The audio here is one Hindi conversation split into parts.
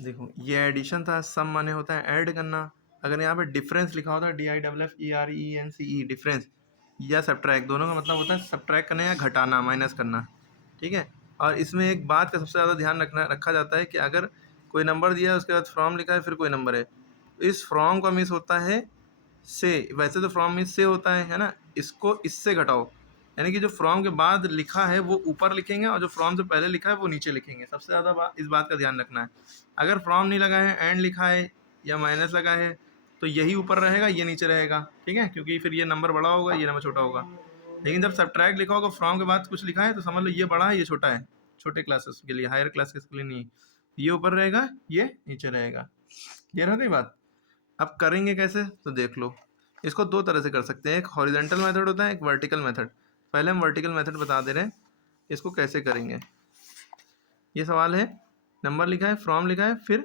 देखो ये एडिशन था, सम माने होता है ऐड करना। अगर यहाँ पे डिफरेंस लिखा होता है DIFFERENCE डिफरेंस, या सब्ट्रैक्ट, दोनों का मतलब होता है सब्ट्रैक्ट करना या घटाना, माइनस करना। ठीक है। और इसमें एक बात का सबसे ज़्यादा ध्यान रखा जाता है कि अगर कोई नंबर दिया है उसके बाद फ्रॉम लिखा है फिर कोई नंबर है, तो इस फ्रॉम का मिस होता है से। वैसे तो फ्रॉम मिस से होता है ना, इसको इससे घटाओ, यानी कि जो फ्रॉम के बाद लिखा है वो ऊपर लिखेंगे और जो फ्रॉम से पहले लिखा है वो नीचे लिखेंगे। सबसे ज़्यादा इस बात का ध्यान रखना है। अगर फ्रॉम नहीं लगा है, एंड लिखा है या माइनस लगा है, तो यही ऊपर रहेगा, ये नीचे रहेगा। ठीक है, क्योंकि फिर ये नंबर बड़ा होगा, ये नंबर छोटा होगा। लेकिन जब सब्ट्रैक्ट लिखा होगा, फ्रॉम के बाद कुछ लिखा है, तो समझ लो ये बड़ा है ये छोटा है, छोटे क्लासेस के लिए, हायर क्लासेस के लिए नहीं। ये ऊपर रहेगा, ये नीचे रहेगा। क्लियर हो गई बात। अब करेंगे कैसे, तो देख लो। इसको दो तरह से कर सकते हैं, एक हॉरिजॉन्टल मेथड होता है, एक वर्टिकल मेथड। पहले हम वर्टिकल मेथड बता दे रहे हैं, इसको कैसे करेंगे। ये सवाल है, नंबर लिखा है, फ्रॉम लिखा है, फिर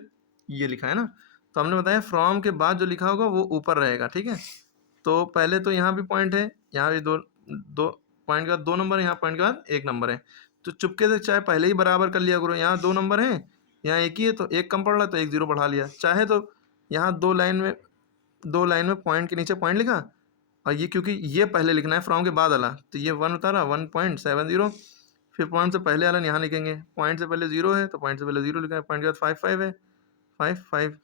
ये लिखा है ना, तो हमने बताया फ्रॉम के बाद जो लिखा होगा वो ऊपर रहेगा। ठीक है, तो पहले तो यहाँ भी पॉइंट है, यहाँ भी दो दो पॉइंट के बाद दो नंबर है, यहाँ पॉइंट के बाद एक नंबर है, तो चुपके से चाहे पहले ही बराबर कर लिया करो। यहाँ दो नंबर है, यहाँ एक ही है, तो एक कम पड़ रहा है तो एक जीरो बढ़ा लिया। चाहे तो यहाँ दो लाइन में पॉइंट के नीचे पॉइंट लिखा, और ये क्योंकि ये पहले लिखना है फ्रॉम के बाद वाला, तो ये 1 उतारा 1.70, फिर पॉइंट से पहले वाला यहाँ लिखेंगे। पॉइंट से पहले 0 है तो पॉइंट से पहले 0 लिखा है, पॉइंट के बाद 5 है 5 5।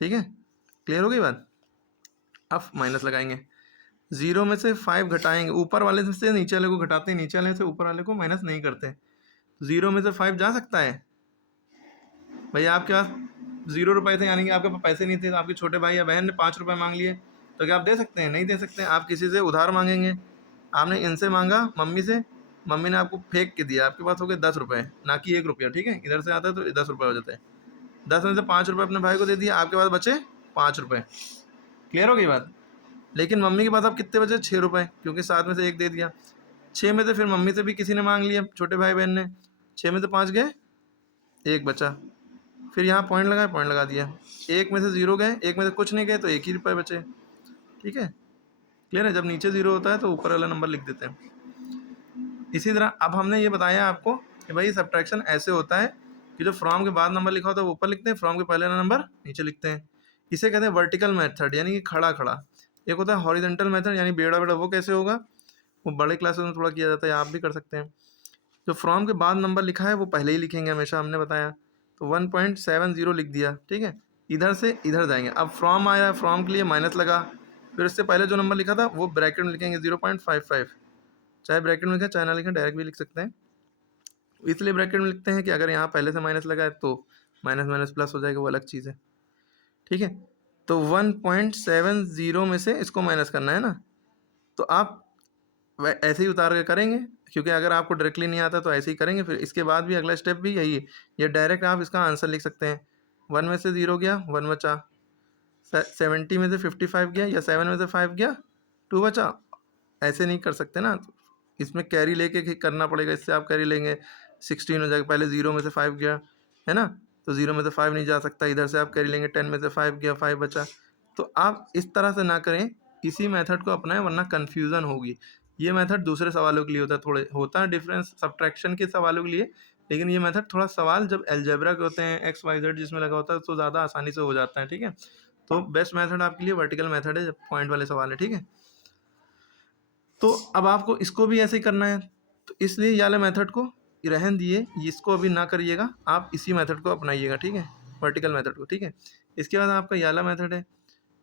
ठीक है, क्लियर हो गई बात। अब माइनस लगाएंगे, 0 में से 5 घटाएंगे, ऊपर वाले से नीचे वाले को घटाते हैं, नीचे वाले से ऊपर वाले को माइनस नहीं करते। 0 में से 5 जा सकता है भैया। आपके पास 0 रुपये थे, यानी कि आपके पास पैसे नहीं थे, तो आपके छोटे भाई या बहन ने 5 रुपये मांग लिए, तो क्या आप दे सकते हैं? नहीं दे सकते। आप किसी से उधार मांगेंगे, आपने इनसे मांगा, मम्मी से, मम्मी ने आपको फेंक के दिया, आपके पास हो गए 10 रुपये, ना कि 1 रुपया। ठीक है, इधर से आता है तो 10 रुपये हो जाते हैं। 10 में से 5 रुपये अपने भाई को दे दिया, आपके पास बचे 5 रुपये। क्लियर हो गई बात। लेकिन मम्मी के पास अब कितने बचे? 6 रुपये, क्योंकि 7 में से 1 दे दिया। 6 में से फिर मम्मी से भी किसी ने मांग लिया, छोटे भाई बहन ने, 6 में से 5 गए, 1 बचा। फिर यहाँ पॉइंट लगाए, पॉइंट लगा दिया। 1 में से 0 गए, 1 में से कुछ नहीं गए, तो 1 ही रुपये बचे। ठीक है, क्लियर है। जब नीचे 0 होता है तो ऊपर वाला नंबर लिख देते हैं। इसी तरह अब हमने ये बताया आपको कि भाई सब्ट्रैक्शन ऐसे होता है कि जो फ्रॉम के बाद नंबर लिखा होता है वो ऊपर लिखते हैं, फ्रॉम के पहले नंबर नीचे लिखते हैं। इसे कहते हैं वर्टिकल मेथड, यानी कि खड़ा खड़ा। एक होता है हॉरिजॉन्टल मेथड, यानी बेड़ा बेड़ा। वो कैसे होगा, वो बड़े क्लासेस में थोड़ा किया जाता है, आप भी कर सकते हैं। जो फ्रॉम के बाद नंबर लिखा है वो पहले ही लिखेंगे हमेशा, हमने बताया। तो 1.70 लिख दिया। ठीक है, इधर से इधर जाएंगे। अब फ्रॉम आया, फ्रॉम के लिए माइनस लगा, फिर उससे पहले जो नंबर लिखा था वो ब्रैकेट में लिखेंगे 0.55। चाहे ब्रैकेट में लिखें चाहे ना लिखें, डायरेक्ट भी लिख सकते हैं। इसलिए ब्रैकेट में लिखते हैं कि अगर यहाँ पहले से माइनस लगा है तो माइनस माइनस प्लस हो जाएगा, वो अलग चीज़ है। ठीक है, तो 1.70 में से इसको माइनस करना है ना, तो आप ऐसे ही उतार के करेंगे, क्योंकि अगर आपको डायरेक्टली नहीं आता तो ऐसे ही करेंगे। फिर इसके बाद भी अगला स्टेप भी यही है, ये डायरेक्ट आप इसका आंसर लिख सकते हैं। 1 में से 0 गया, 1 बचा। 70 में से 55 गया, या 7 में से 5 गया, 2 बचा। ऐसे नहीं कर सकते ना, तो इसमें कैरी लेके करना पड़ेगा। इससे आप कैरी लेंगे, 16 हो जाएगा। पहले 0 में से 5 गया है ना, तो 0 में से 5 नहीं जा सकता, इधर से आप कैरी लेंगे। 10 में से 5 गया, 5 बचा। तो आप इस तरह से ना करें, इसी मेथड को अपनाएं, वरना कन्फ्यूज़न होगी। ये मेथड दूसरे सवालों के लिए होता है, थोड़े होता है डिफरेंस सब्ट्रैक्शन के सवालों के लिए, लेकिन ये मेथड थोड़ा सवाल जब अलजेब्रा के होते हैं, XYZ जिसमें लगा होता है, तो ज़्यादा आसानी से हो जाता है। ठीक है, तो बेस्ट मेथड आपके लिए वर्टिकल मेथड है, जब पॉइंट वाले सवाल है। ठीक है, तो अब आपको इसको भी ऐसे ही करना है, तो इसलिए ये वाले मेथड को रहन दिए, इसको अभी ना करिएगा, आप इसी मेथड को अपनाइएगा। ठीक है, वर्टिकल मेथड को। ठीक है, इसके बाद आपका ये वाला मेथड है,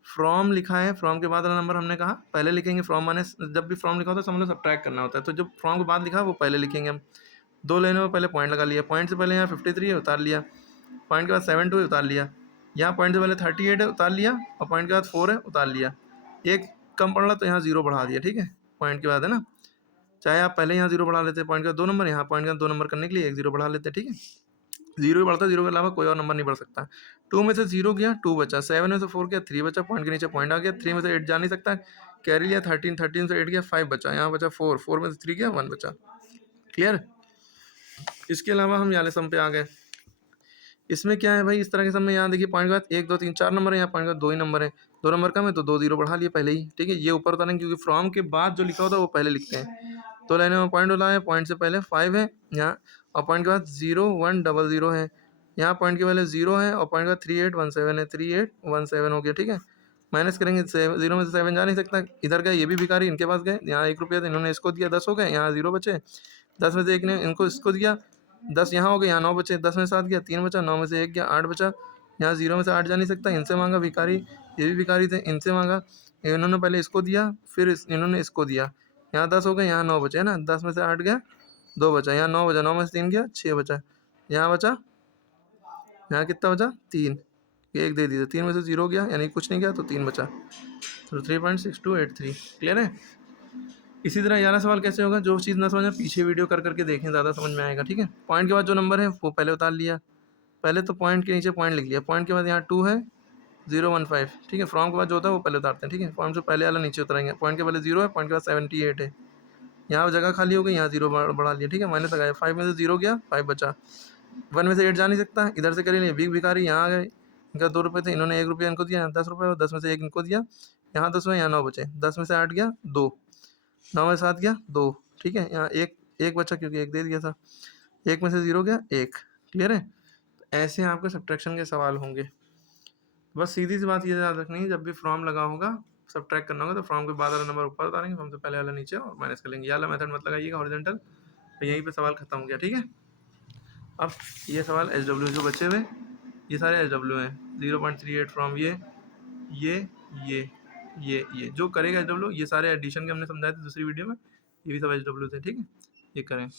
फ्रॉम लिखा है, फ्रॉम के बाद वाला नंबर हमने कहा पहले लिखेंगे। फ्रॉम माने जब भी फ्रॉम लिखा होता है समझ लो सब्ट्रैक्ट करना होता है, तो जो फ्रॉम के बाद लिखा है वो पहले लिखेंगे हम। 2 लाइनों में पहले पॉइंट लगा लिया, पॉइंट से पहले यहाँ 53 है, उतार लिया। पॉइंट के बाद 72 है, उतार लिया। यहाँ पॉइंट से पहले 38 है, उतार लिया। और पॉइंट के बाद 4 है, उतार लिया। एक कम पड़ रहा तो यहाँ 0 बढ़ा दिया। ठीक है, पॉइंट के बाद है ना, चाहे आप पहले यहाँ 0 बढ़ा लेते, पॉइंट का 2 नंबर, यहाँ पॉइंट का 2 नंबर करने के लिए 1 0 बढ़ा लेते। ठीक है, 0 ही बढ़ता है, 0 के अलावा कोई और नंबर नहीं बढ़ सकता। 2 में से 0 गया, 2 बचा। 7 में से 4 गया, 3 बचा। पॉइंट के नीचे पॉइंट आ गया। 3 में से 8 जा नहीं सकता, कैरी लिया। 13 से 8 गया, 5 बचा। यहाँ बचा 4 में से 3 गया, 1 बचा। क्लियर। इसके अलावा हम यहाँ सम पे आ गए। इसमें क्या है भाई, इस तरह के सम में यहाँ देखिए पॉइंट के बाद 1 2 3 4 नंबर है, यहाँ पॉइंट का 2 ही नंबर है, 2 नंबर कम है तो 2 0 बढ़ा लिए पहले ही। ठीक है, ये ऊपर उतारेंगे क्योंकि फ्रॉम के बाद जो लिखा होता है वो पहले लिखते हैं। 2 लाइनों में पॉइंट डाला है, पॉइंट से पहले 5 है यहाँ, और पॉइंट के बाद 0 1 0 0 है। यहाँ पॉइंट की वैल्यू 0 है और पॉइंट का 3817 है, 3817 हो गया, ठीक है। माइनस करेंगे, 0 में से 7 जा नहीं सकता, इधर गए ये भी भिखारी, इनके पास गए, यहाँ 1 रुपया था, इन्होंने इसको दिया, 10 हो गए, यहाँ 0 बचे, 10 में से 1 ने इनको इसको दिया, 10 यहाँ हो गए, यहाँ 9 बचे, 10 में से 7 गया, 3 बचा, 9 में से 1 गया, 8 बचा, यहाँ 0 में से 8 जा नहीं सकता, इनसे मांगा भिखारी, ये भी भिखारी थे, इनसे मांगा, इन्होंने पहले इसको दिया, फिर इन्होंने इसको दिया, यहाँ 10 हो गए, यहाँ 9 बचे, है ना, 10 में से 8 गया, 2 बचा, यहाँ 9 बचा, 9 में से 3 गया, 6 बचा, यहाँ बचा, यहाँ कितना बचा, 3, 1 दे दिया, 3 में से 0 गया, यानी कुछ नहीं गया, तो 3 बचा, तो 3.6283। क्लियर है। इसी तरह 11 सवाल कैसे होगा, जो चीज़ ना समझ में पीछे वीडियो कर करके देखें, ज़्यादा समझ में आएगा, ठीक है। पॉइंट के बाद जो नंबर है वो पहले उतार लिया, पहले तो पॉइंट के नीचे पॉइंट लिख लिया, पॉइंट के बाद यहाँ 2 है, 015, ठीक है। फ्रॉम के बाद जो होता है वो पहले उतारते हैं, ठीक है। पॉइंट से पहले वाला नीचे उतरेंगे, पॉइंट के पहले 0 है, पॉइंट के बाद 78 है, यहाँ जगह खाली हो गई, यहाँ 0 बढ़ा लिया, ठीक है। माइनस लगाया, 5 में से 0 गया, 5 बचा, 1 में से 8 जा नहीं सकता, इधर से कर लिए, भिखारी यहाँ आ गए, इनका 2 रुपये थे, इन्होंने 1 रुपया इनको दिया, 10 रुपये, 10 में से 1 इनको दिया, यहाँ 10 हुए, यहाँ 9 बचे, 10 में से 8 गया, 2, 9 में से 7 गया, 2, ठीक है। यहाँ एक बचा क्योंकि 1 दे दिया था, 1 में से 0 गया, 1। क्लियर है। ऐसे आपके सब्ट्रैक्शन के सवाल होंगे। बस सीधी सी बात ये याद रखनी है, जब भी फ्रॉम लगा होगा, सब्ट्रैक्ट करना होगा, तो फ्रॉम के बाद वाला नंबर ऊपर उतारेंगे, फ्रॉम से पहले वाला नीचे और माइनस कर लेंगे। ये वाला मेथड मत लगाइएगा हॉरिजॉन्टल, तो यहीं पे सवाल खत्म हो गया, ठीक है। अब ये सवाल SW जो बचे हुए, ये सारे SW हैं, 0.38 फ्रॉम ये ये जो करेगा SW, ये सारे एडिशन के हमने समझाए थे दूसरी वीडियो में, ये भी सब SW थे, ठीक है। ये करें।